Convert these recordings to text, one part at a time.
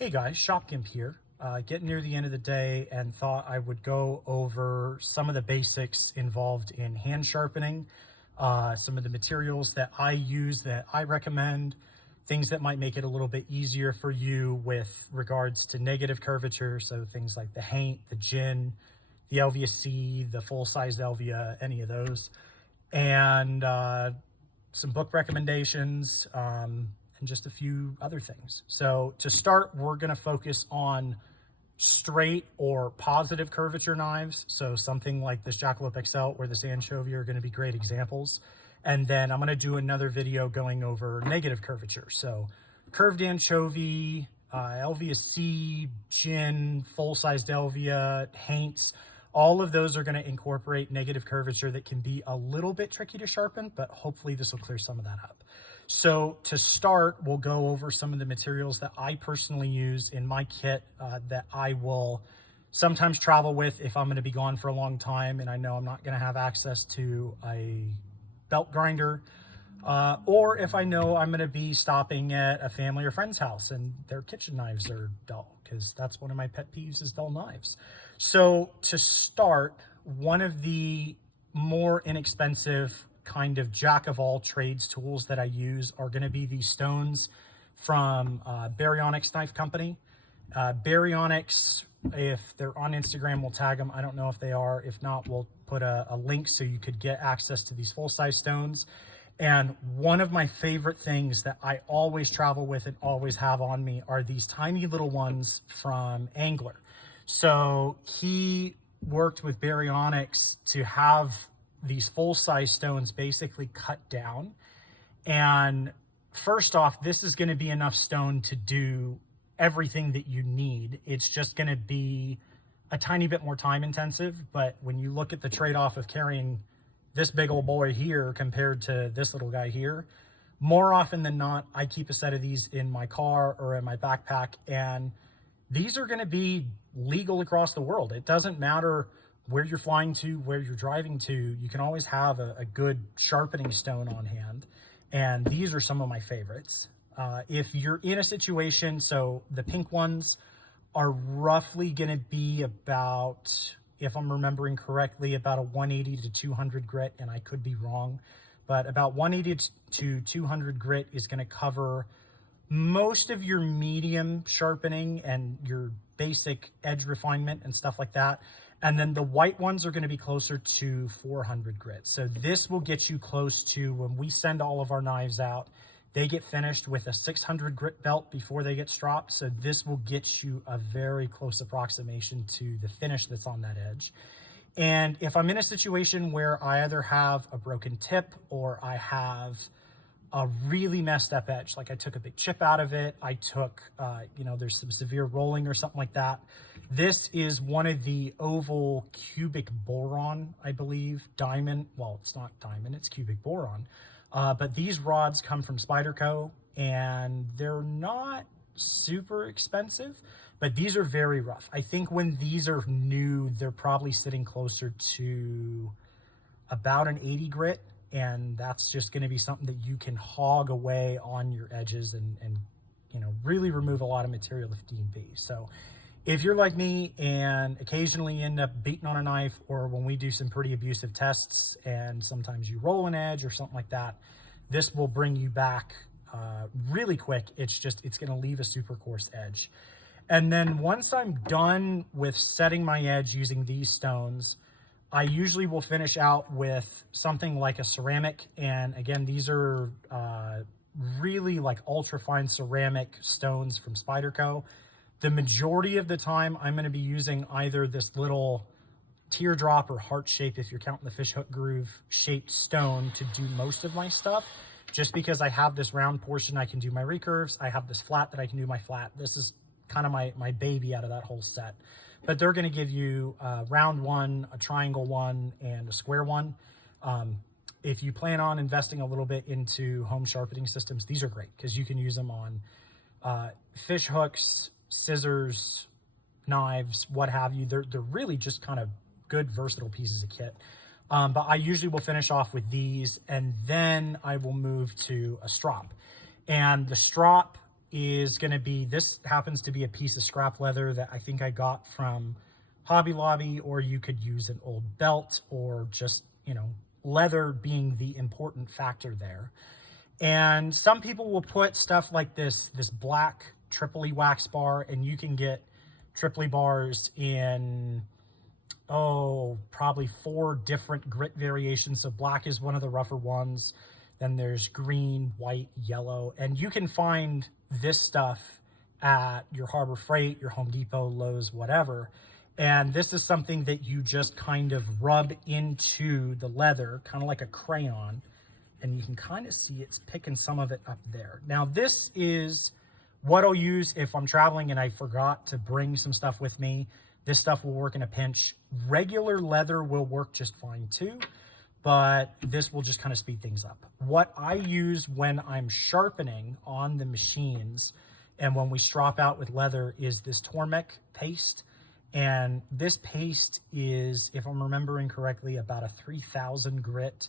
Hey guys, Shopgimp here. Getting near the end of the day and thought I would go over some of the basics involved in hand sharpening, some of the materials that I use that I recommend, things that might make it a little bit easier for you with regards to negative curvature. So things like the haint, the gin, the LVC, the full-size Elvia, any of those. And some book recommendations, and just a few other things. So to start, we're gonna focus on straight or positive curvature knives. So something like this Jackalope XL or this Anchovy are gonna be great examples. And then I'm gonna do another video going over negative curvature. So curved anchovy, Elvia C, gin, full-sized Elvia, haints, all of those are going to incorporate negative curvature that can be a little bit tricky to sharpen, but hopefully this will clear some of that up. So to start, we'll go over some of the materials that I personally use in my kit that I will sometimes travel with if I'm going to be gone for a long time and I know I'm not going to have access to a belt grinder, or if I know I'm going to be stopping at a family or friend's house and their kitchen knives are dull, because that's one of my pet peeves is dull knives. So to start, one of the more inexpensive kind of jack of all trades tools that I use are going to be these stones from Baryonyx Knife Company. Baryonyx, if they're on Instagram, we'll tag them. I don't know if they are. If not, we'll put a link so you could get access to these full-size stones. And one of my favorite things that I always travel with and always have on me are these tiny little ones from Angler. So he worked with Baryonyx to have these full-size stones basically cut down. And first off, this is going to be enough stone to do everything that you need. It's just going to be a tiny bit more time intensive. But when you look at the trade-off of carrying this big old boy here compared to this little guy here, more often than not, I keep a set of these in my car or in my backpack, and these are going to be legal across the world. It doesn't matter where you're flying to, where you're driving to, you can always have a good sharpening stone on hand. And these are some of my favorites. If you're in a situation, so the pink ones are roughly going to be about, if I'm remembering correctly, about a 180 to 200 grit, and I could be wrong, but about 180 to 200 grit is going to cover most of your medium sharpening and your basic edge refinement and stuff like that. And then the white ones are going to be closer to 400 grit. So this will get you close to, when we send all of our knives out, they get finished with a 600 grit belt before they get stropped. So this will get you a very close approximation to the finish that's on that edge. And if I'm in a situation where I either have a broken tip or I have a really messed up edge, like I took a big chip out of it, I took, there's some severe rolling or something like that. This is one of the oval cubic boron, I believe, diamond. Well, it's not diamond, it's cubic boron. But these rods come from Spyderco, and they're not super expensive, but these are very rough. I think when these are new, they're probably sitting closer to about an 80 grit. And that's just going to be something that you can hog away on your edges and really remove a lot of material if need be. So if you're like me and occasionally end up beating on a knife, or when we do some pretty abusive tests and sometimes you roll an edge or something like that, this will bring you back really quick. It's going to leave a super coarse edge. And then once I'm done with setting my edge using these stones, I usually will finish out with something like a ceramic. And again, these are really like ultra fine ceramic stones from Spyderco. The majority of the time I'm going to be using either this little teardrop or heart shape, if you're counting the fishhook groove shaped stone, to do most of my stuff, just because I have this round portion I can do my recurves. I have this flat that I can do my flat. This is kind of my baby out of that whole set. But they're going to give you a round one, a triangle one, and a square one. If you plan on investing a little bit into home sharpening systems, these are great because you can use them on fish hooks, scissors, knives, what have you. They're really just kind of good, versatile pieces of kit. But I usually will finish off with these, and then I will move to a strop. And the strop is going to be, this happens to be a piece of scrap leather that I think I got from Hobby Lobby, or you could use an old belt, or just, you know, leather being the important factor there. And some people will put stuff like this black Tripoli wax bar, and you can get Tripoli bars in, probably 4 different grit variations. So black is one of the rougher ones. Then there's green, white, yellow, and you can find this stuff at your Harbor Freight, your Home Depot, Lowe's, whatever. And this is something that you just kind of rub into the leather, kind of like a crayon, and you can kind of see it's picking some of it up there. Now, this is what I'll use if I'm traveling and I forgot to bring some stuff with me. This stuff will work in a pinch. Regular leather will work just fine too, but this will just kind of speed things up. What I use when I'm sharpening on the machines and when we strop out with leather is this Tormek paste. And this paste is, if I'm remembering correctly, about a 3,000 grit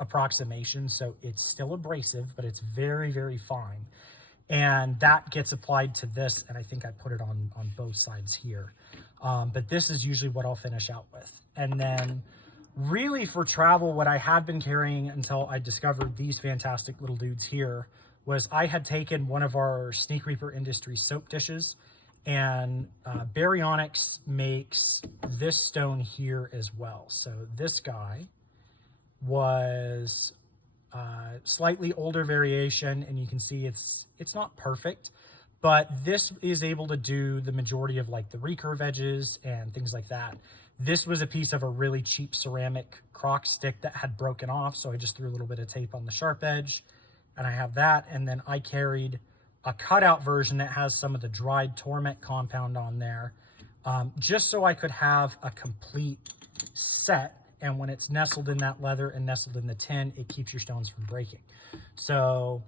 approximation. So it's still abrasive, but it's very, very fine. And that gets applied to this, and I think I put it on both sides here. But this is usually what I'll finish out with. And then really for travel, what I had been carrying until I discovered these fantastic little dudes here was I had taken one of our Sneak Reaper Industries soap dishes, and Baryonyx makes this stone here as well. So this guy was slightly older variation, and you can see it's not perfect, but this is able to do the majority of like the recurve edges and things like that. This was a piece of a really cheap ceramic crock stick that had broken off, so I just threw a little bit of tape on the sharp edge, and I have that. And then I carried a cutout version that has some of the dried Tormek compound on there, just so I could have a complete set. And when it's nestled in that leather and nestled in the tin, it keeps your stones from breaking. So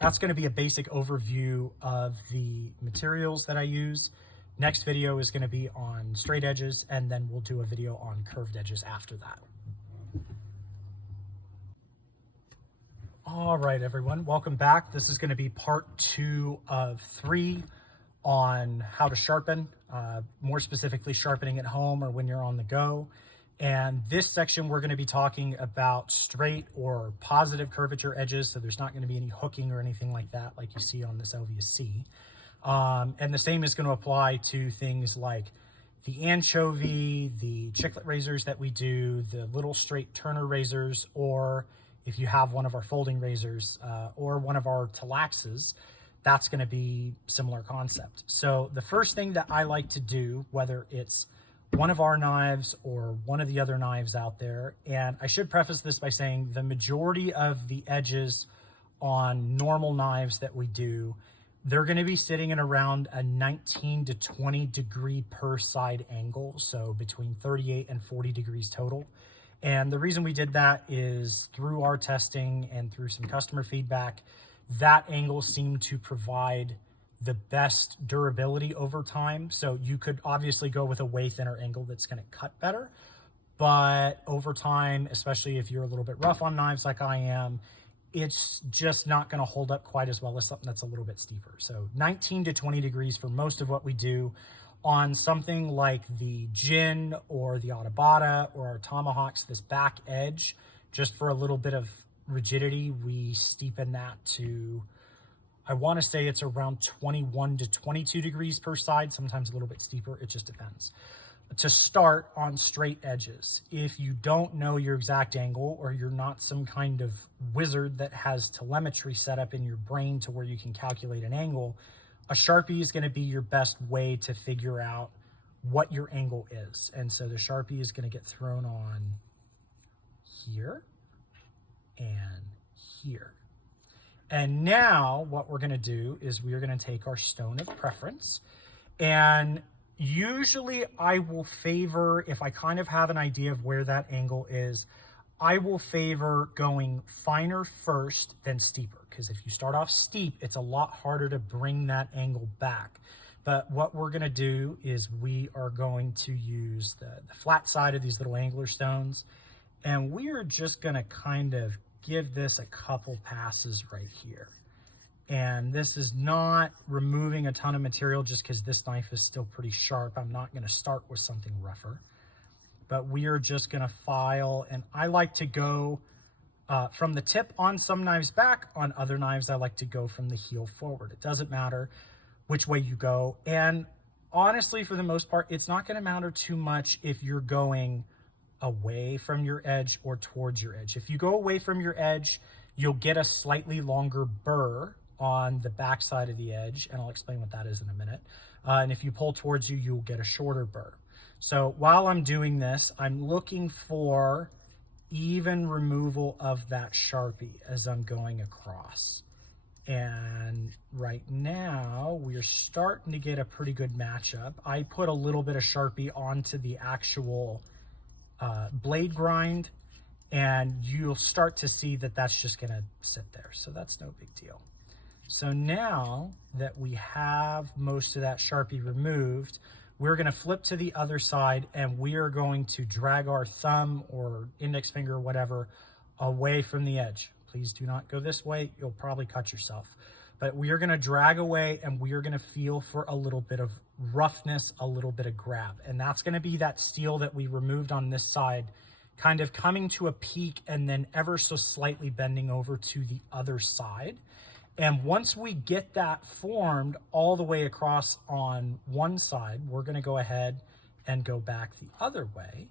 that's going to be a basic overview of the materials that I use. Next video is going to be on straight edges, and then we'll do a video on curved edges after that. All right, everyone, welcome back. This is going to be part 2 of 3 on how to sharpen, more specifically sharpening at home or when you're on the go. And this section, we're going to be talking about straight or positive curvature edges. So there's not going to be any hooking or anything like that, like you see on this LVC. And the same is going to apply to things like the anchovy, the chiclet razors that we do, the little straight turner razors, or if you have one of our folding razors or one of our Talaxes, that's going to be similar concept. So the first thing that I like to do, whether it's one of our knives or one of the other knives out there, and I should preface this by saying the majority of the edges on normal knives that we do, they're going to be sitting at around a 19 to 20 degree per side angle, so between 38 and 40 degrees total. And the reason we did that is through our testing and through some customer feedback, that angle seemed to provide the best durability over time. So you could obviously go with a way thinner angle that's going to cut better, but over time, especially if you're a little bit rough on knives like I am, it's just not going to hold up quite as well as something that's a little bit steeper. So 19 to 20 degrees for most of what we do. On something like the Gin or the Audibata or our Tomahawks, this back edge, just for a little bit of rigidity, we steepen that to, I want to say it's around 21 to 22 degrees per side, sometimes a little bit steeper, it just depends. To start on straight edges, if you don't know your exact angle or you're not some kind of wizard that has telemetry set up in your brain to where you can calculate an angle, a Sharpie is going to be your best way to figure out what your angle is. And so the Sharpie is going to get thrown on here and here. And now what we're going to do is we are going to take our stone of preference, and usually I will favor, if I kind of have an idea of where that angle is, I will favor going finer first, then steeper. Because if you start off steep, it's a lot harder to bring that angle back. But what we're going to do is we are going to use the flat side of these little angler stones, and we are just going to kind of give this a couple passes right here. And this is not removing a ton of material just because this knife is still pretty sharp. I'm not going to start with something rougher, but we are just going to file. And I like to go from the tip on some knives back. On other knives, I like to go from the heel forward. It doesn't matter which way you go. And honestly, for the most part, it's not going to matter too much if you're going away from your edge or towards your edge. If you go away from your edge, you'll get a slightly longer burr on the back side of the edge, and I'll explain what that is in a minute. And if you pull towards you, you'll get a shorter burr. So while I'm doing this, I'm looking for even removal of that Sharpie as I'm going across. And right now, we're starting to get a pretty good matchup. I put a little bit of Sharpie onto the actual blade grind, and you'll start to see that that's just gonna sit there. So that's no big deal. So now that we have most of that Sharpie removed, we're gonna flip to the other side, and we are going to drag our thumb or index finger, whatever, away from the edge. Please do not go this way. You'll probably cut yourself. But we are gonna drag away, and we are gonna feel for a little bit of roughness, a little bit of grab. And that's gonna be that steel that we removed on this side, kind of coming to a peak and then ever so slightly bending over to the other side. And once we get that formed all the way across on one side, we're gonna go ahead and go back the other way.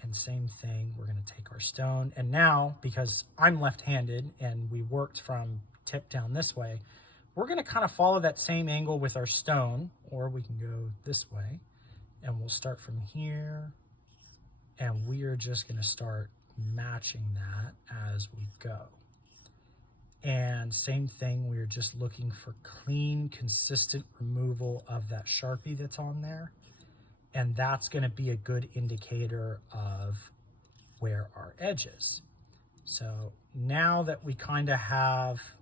And same thing, we're gonna take our stone. And now, because I'm left-handed and we worked from tip down this way, we're gonna kind of follow that same angle with our stone, or we can go this way, and we'll start from here, and we are just gonna start matching that as we go. And same thing, we're just looking for clean, consistent removal of that Sharpie that's on there. And that's gonna be a good indicator of where our edge is. So now that we kind of have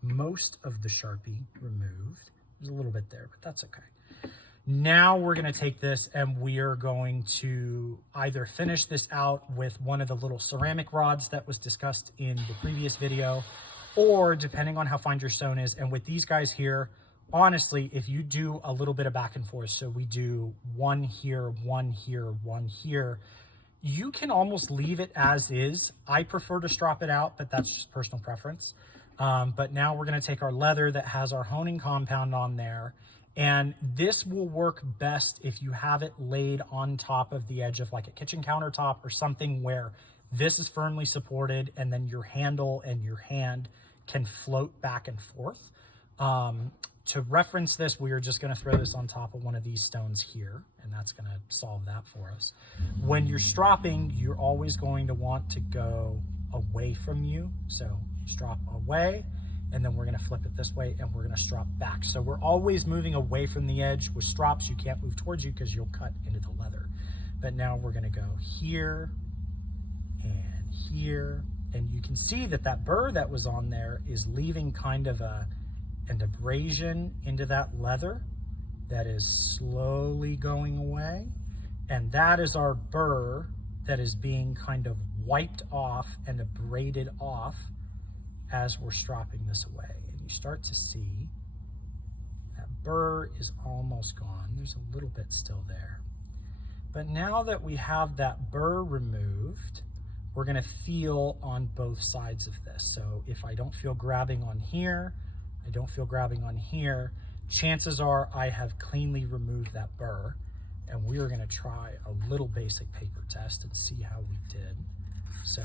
most of the Sharpie removed, there's a little bit there, but that's okay. Now we're gonna take this and we are going to either finish this out with one of the little ceramic rods that was discussed in the previous video, or depending on how fine your stone is, and with these guys here, honestly, if you do a little bit of back and forth, so we do one here, one here, one here, you can almost leave it as is. I prefer to strop it out, but that's just personal preference. But now we're gonna take our leather that has our honing compound on there, and this will work best if you have it laid on top of the edge of like a kitchen countertop or something where this is firmly supported and then your handle and your hand can float back and forth. To reference this, we are just gonna throw this on top of one of these stones here, and that's gonna solve that for us. When you're stropping, you're always going to want to go away from you. So strop away, and then we're gonna flip it this way, and we're gonna strop back. So we're always moving away from the edge. With strops, you can't move towards you because you'll cut into the leather. But now we're gonna go here and here, and you can see that that burr that was on there is leaving kind of an abrasion into that leather that is slowly going away. And that is our burr that is being kind of wiped off and abraded off as we're stropping this away. And you start to see that burr is almost gone. There's a little bit still there. But now that we have that burr removed, we're gonna feel on both sides of this. So if I don't feel grabbing on here, I don't feel grabbing on here, chances are I have cleanly removed that burr. And we are gonna try a little basic paper test and see how we did. So,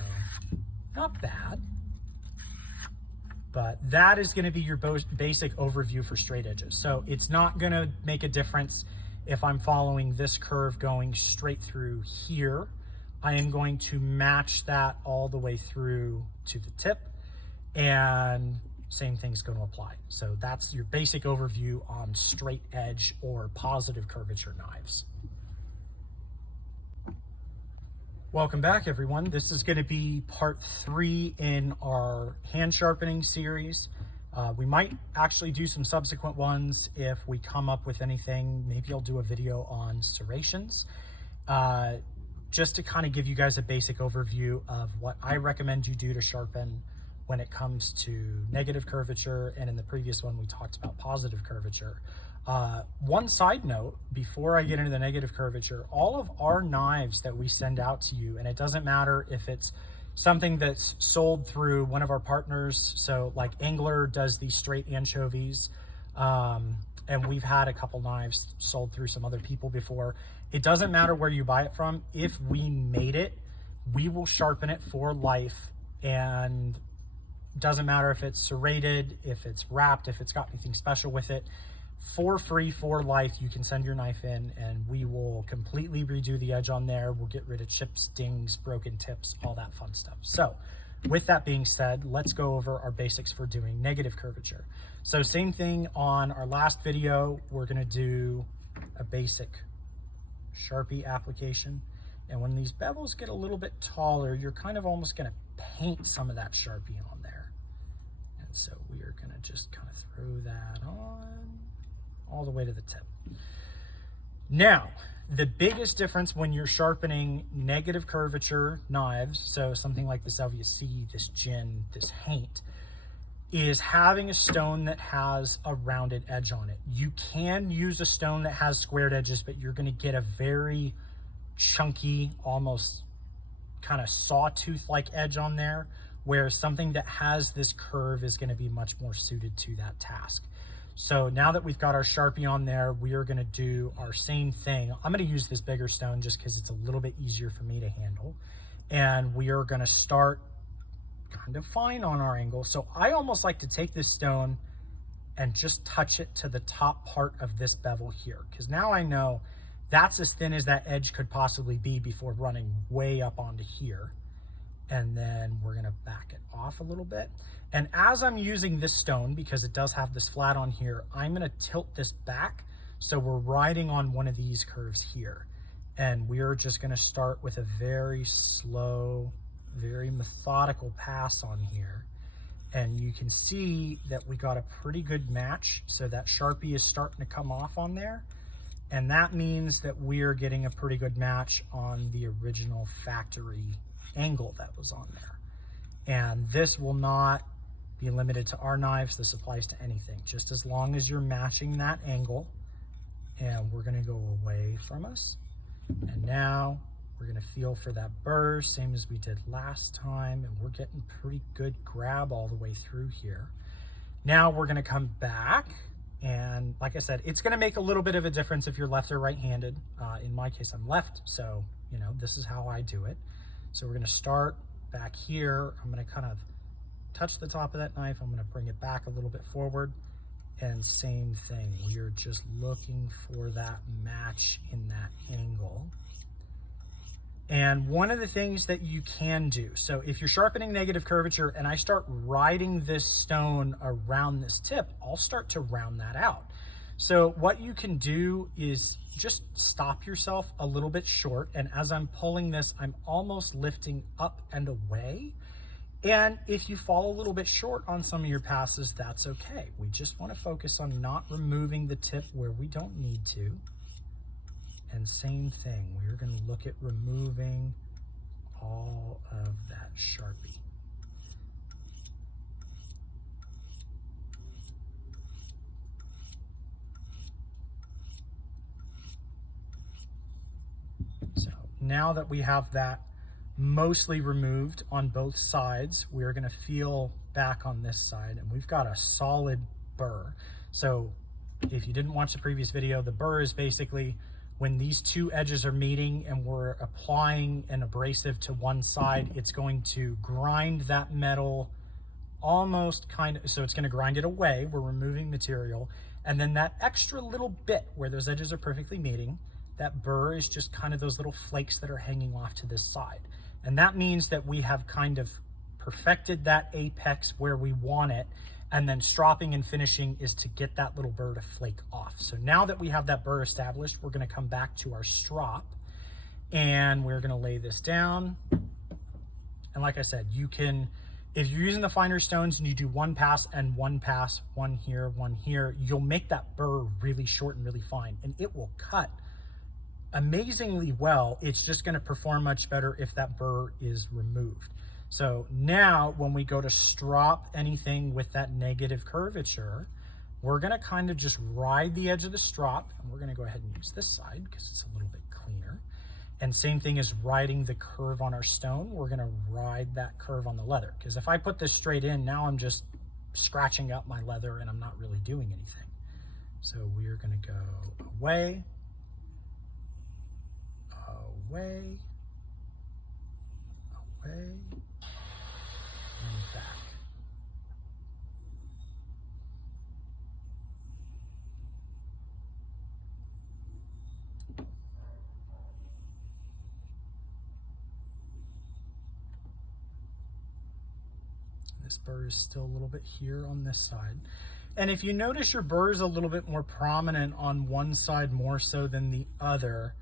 not bad. But that is gonna be your basic overview for straight edges. So it's not gonna make a difference if I'm following this curve going straight through here. I am going to match that all the way through to the tip, and same thing's going to apply. So that's your basic overview on straight edge or positive curvature knives. Welcome back, everyone. This is going to be part 3 in our hand sharpening series. We might actually do some subsequent ones if we come up with anything. Maybe I'll do a video on serrations. Just to kind of give you guys a basic overview of what I recommend you do to sharpen when it comes to negative curvature, and in the previous one we talked about positive curvature. One side note, before I get into the negative curvature, all of our knives that we send out to you, and it doesn't matter if it's something that's sold through one of our partners, so like Angler does these straight anchovies, and we've had a couple knives sold through some other people before. It doesn't matter where you buy it from. If we made it, we will sharpen it for life, and doesn't matter if it's serrated, if it's wrapped, if it's got anything special with it. For free, for life, you can send your knife in and we will completely redo the edge on there. We'll get rid of chips, dings, broken tips, all that fun stuff. So with that being said, let's go over our basics for doing negative curvature. So same thing on our last video, we're gonna do a basic Sharpie application. And when these bevels get a little bit taller, you're kind of almost gonna paint some of that Sharpie on there. And so we are gonna just kind of throw that on all the way to the tip. Now, the biggest difference when you're sharpening negative curvature knives, so something like this LVC, this gin, this haint, is having a stone that has a rounded edge on it. You can use a stone that has squared edges, but you're gonna get a very chunky, almost kind of sawtooth-like edge on there, whereas something that has this curve is gonna be much more suited to that task. So now that we've got our Sharpie on there, we are gonna do our same thing. I'm gonna use this bigger stone just because it's a little bit easier for me to handle. And we are gonna start kind of fine on our angle. So I almost like to take this stone and just touch it to the top part of this bevel here, because now I know that's as thin as that edge could possibly be before running way up onto here. And then we're gonna back it off a little bit. And as I'm using this stone, because it does have this flat on here, I'm gonna tilt this back so we're riding on one of these curves here. And we're just gonna start with a very slow, very methodical pass on here. And you can see that we got a pretty good match. So that Sharpie is starting to come off on there. And that means that we're getting a pretty good match on the original factory angle that was on there. And this will not be limited to our knives. This applies to anything, just as long as you're matching that angle. And we're gonna go away from us. And now we're gonna feel for that burr, same as we did last time. And we're getting pretty good grab all the way through here. Now we're gonna come back. And like I said, it's gonna make a little bit of a difference if you're left or right-handed. In my case, I'm left, so this is how I do it. So we're gonna start back here. I'm gonna kind of touch the top of that knife. I'm gonna bring it back a little bit forward. And same thing, we're just looking for that match in that angle. And one of the things that you can do, so if you're sharpening negative curvature and I start riding this stone around this tip, I'll start to round that out. So what you can do is just stop yourself a little bit short. And as I'm pulling this, I'm almost lifting up and away. And if you fall a little bit short on some of your passes, that's okay. We just want to focus on not removing the tip where we don't need to. And same thing, we're going to look at removing all of that Sharpie. So now that we have that mostly removed on both sides, we're going to feel back on this side, and we've got a solid burr. So if you didn't watch the previous video, the burr is basically when these two edges are meeting and we're applying an abrasive to one side, it's going to grind that metal almost so it's going to grind it away. We're removing material. And then that extra little bit where those edges are perfectly meeting, that burr is just kind of those little flakes that are hanging off to this side. And that means that we have kind of perfected that apex where we want it. And then stropping and finishing is to get that little burr to flake off. So now that we have that burr established, we're gonna come back to our strop and we're gonna lay this down. And like I said, you can, if you're using the finer stones and you do one pass, one here, you'll make that burr really short and really fine, and it will cut amazingly well. It's just gonna perform much better if that burr is removed. So now when we go to strop anything with that negative curvature, we're gonna kind of just ride the edge of the strop, and we're gonna go ahead and use this side because it's a little bit cleaner. And same thing as riding the curve on our stone, we're gonna ride that curve on the leather. Because if I put this straight in, now I'm just scratching up my leather and I'm not really doing anything. So we are gonna go away, away, away, and back. This burr is still a little bit here on this side. And if you notice your burr is a little bit more prominent on one side more so than the other,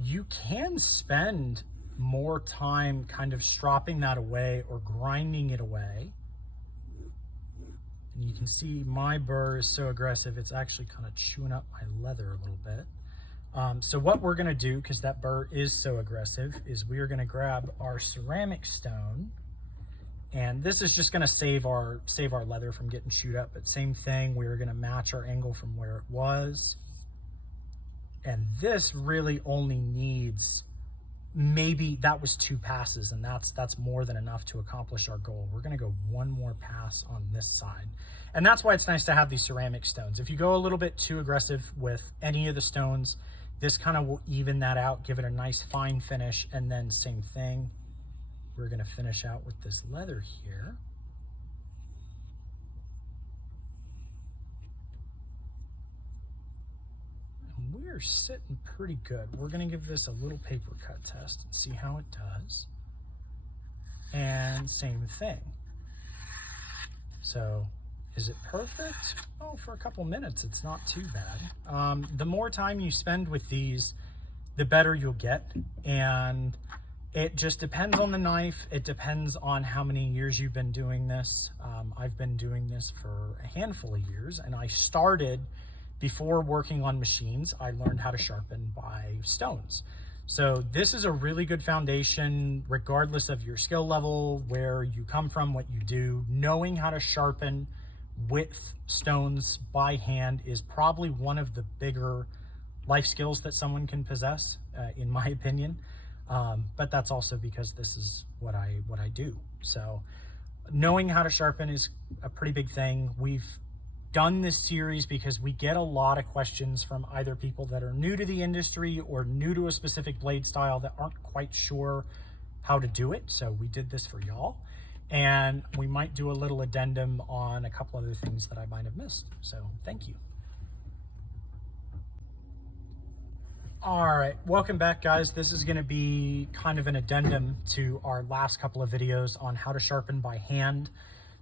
you can spend more time kind of stropping that away or grinding it away. And you can see my burr is so aggressive, it's actually kind of chewing up my leather a little bit. So what we're gonna do, because that burr is so aggressive, is we are gonna grab our ceramic stone. And this is just gonna save our leather from getting chewed up, but same thing, we're gonna match our angle from where it was. And this really only needs, maybe that was 2 passes, and that's more than enough to accomplish our goal. We're gonna go 1 more pass on this side. And that's why it's nice to have these ceramic stones. If you go a little bit too aggressive with any of the stones, this kind of will even that out, give it a nice fine finish, and then same thing. We're gonna finish out with this leather here. And we're sitting pretty good. We're gonna give this a little paper cut test and see how it does. And same thing. So, is it perfect? Oh, for a couple minutes, it's not too bad. The more time you spend with these, the better you'll get. And it just depends on the knife. It depends on how many years you've been doing this. I've been doing this for a handful of years, and I started before working on machines. I learned how to sharpen by stones. So this is a really good foundation, regardless of your skill level, where you come from, what you do. Knowing how to sharpen with stones by hand is probably one of the bigger life skills that someone can possess, in my opinion. But that's also because this is what I do. So knowing how to sharpen is a pretty big thing. We've done this series because we get a lot of questions from either people that are new to the industry or new to a specific blade style that aren't quite sure how to do it. So we did this for y'all, and we might do a little addendum on a couple other things that I might have missed. So thank you. All right, welcome back, guys. This is gonna be kind of an addendum to our last couple of videos on how to sharpen by hand.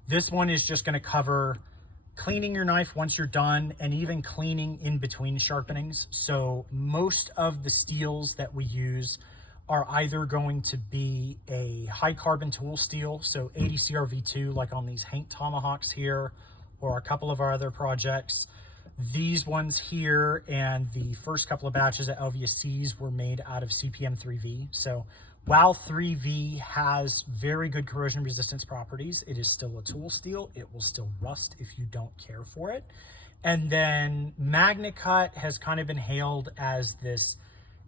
This one is just gonna cover cleaning your knife once you're done, and even cleaning in between sharpenings. So most of the steels that we use are either going to be a high carbon tool steel, so 80 CRV2, like on these Hank Tomahawks here, or a couple of our other projects. These ones here and the first couple of batches of LVSCs were made out of CPM 3V. So while 3V has very good corrosion resistance properties, it is still a tool steel. It will still rust if you don't care for it. And then MagnaCut has kind of been hailed as this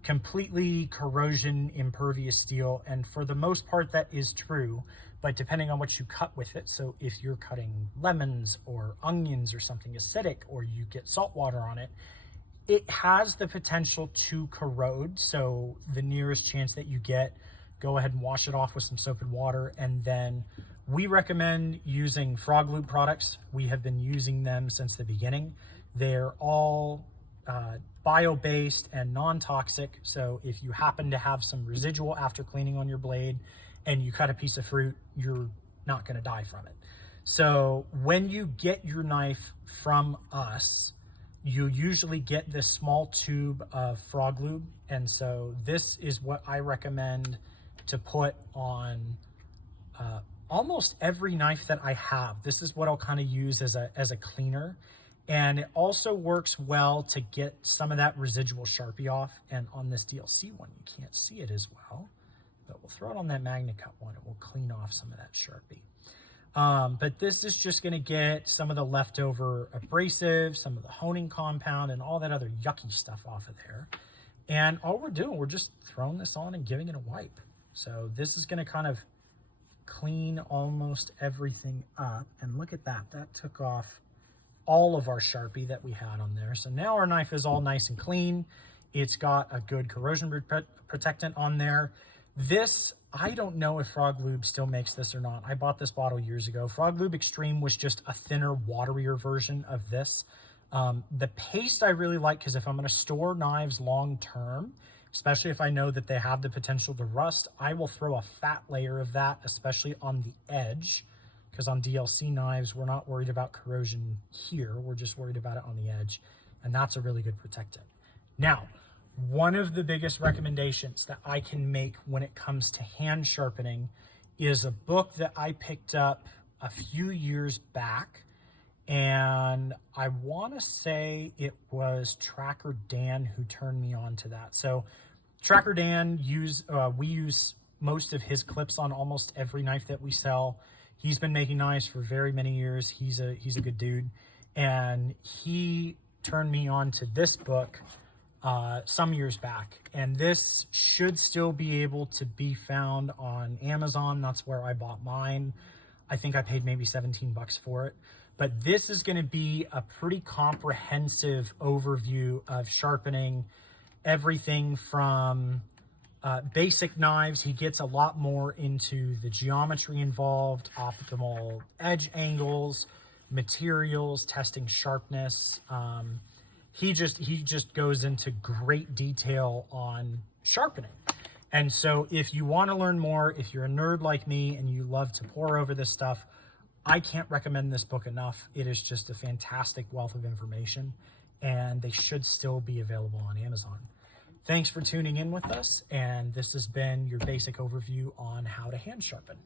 completely corrosion impervious steel, and for the most part that is true, but depending on what you cut with it, so if you're cutting lemons or onions or something acidic, or you get salt water on it, it has the potential to corrode. So the nearest chance that you get, go ahead and wash it off with some soap and water. And then we recommend using Frog Lube products. We have been using them since the beginning. They're all bio-based and non-toxic. So if you happen to have some residual after cleaning on your blade and you cut a piece of fruit, you're not going to die from it. So when you get your knife from us, you usually get this small tube of Frog Lube. And so this is what I recommend to put on almost every knife that I have. This is what I'll kind of use as a cleaner. And it also works well to get some of that residual Sharpie off. And on this DLC one, you can't see it as well, but we'll throw it on that MagnaCut one and we'll clean off some of that Sharpie. But this is just going to get some of the leftover abrasive, some of the honing compound, and all that other yucky stuff off of there. And all we're doing, we're just throwing this on and giving it a wipe. So this is going to kind of clean almost everything up. And look at that. That took off all of our Sharpie that we had on there. So now our knife is all nice and clean. It's got a good corrosion protectant on there. This, I don't know if Frog Lube still makes this or not. I bought this bottle years ago. Frog Lube Extreme was just a thinner, waterier version of this. The paste I really like, because if I'm going to store knives long term, especially if I know that they have the potential to rust, I will throw a fat layer of that, especially on the edge, because on DLC knives, we're not worried about corrosion here. We're just worried about it on the edge, and that's a really good protectant. Now, one of the biggest recommendations that I can make when it comes to hand sharpening is a book that I picked up a few years back, and I want to say it was Tracker Dan who turned me on to that. So Tracker Dan, we use most of his clips on almost every knife that we sell. He's been making knives for very many years. He's a good dude, and he turned me on to this book some years back, and this should still be able to be found on Amazon. That's where I bought mine. I think I paid maybe 17 bucks for it, but this is going to be a pretty comprehensive overview of sharpening, everything from basic knives. He gets a lot more into the geometry involved, optimal edge angles, materials, testing sharpness. He just goes into great detail on sharpening. And so if you want to learn more, if you're a nerd like me and you love to pore over this stuff, I can't recommend this book enough. It is just a fantastic wealth of information, and they should still be available on Amazon. Thanks for tuning in with us, and this has been your basic overview on how to hand sharpen.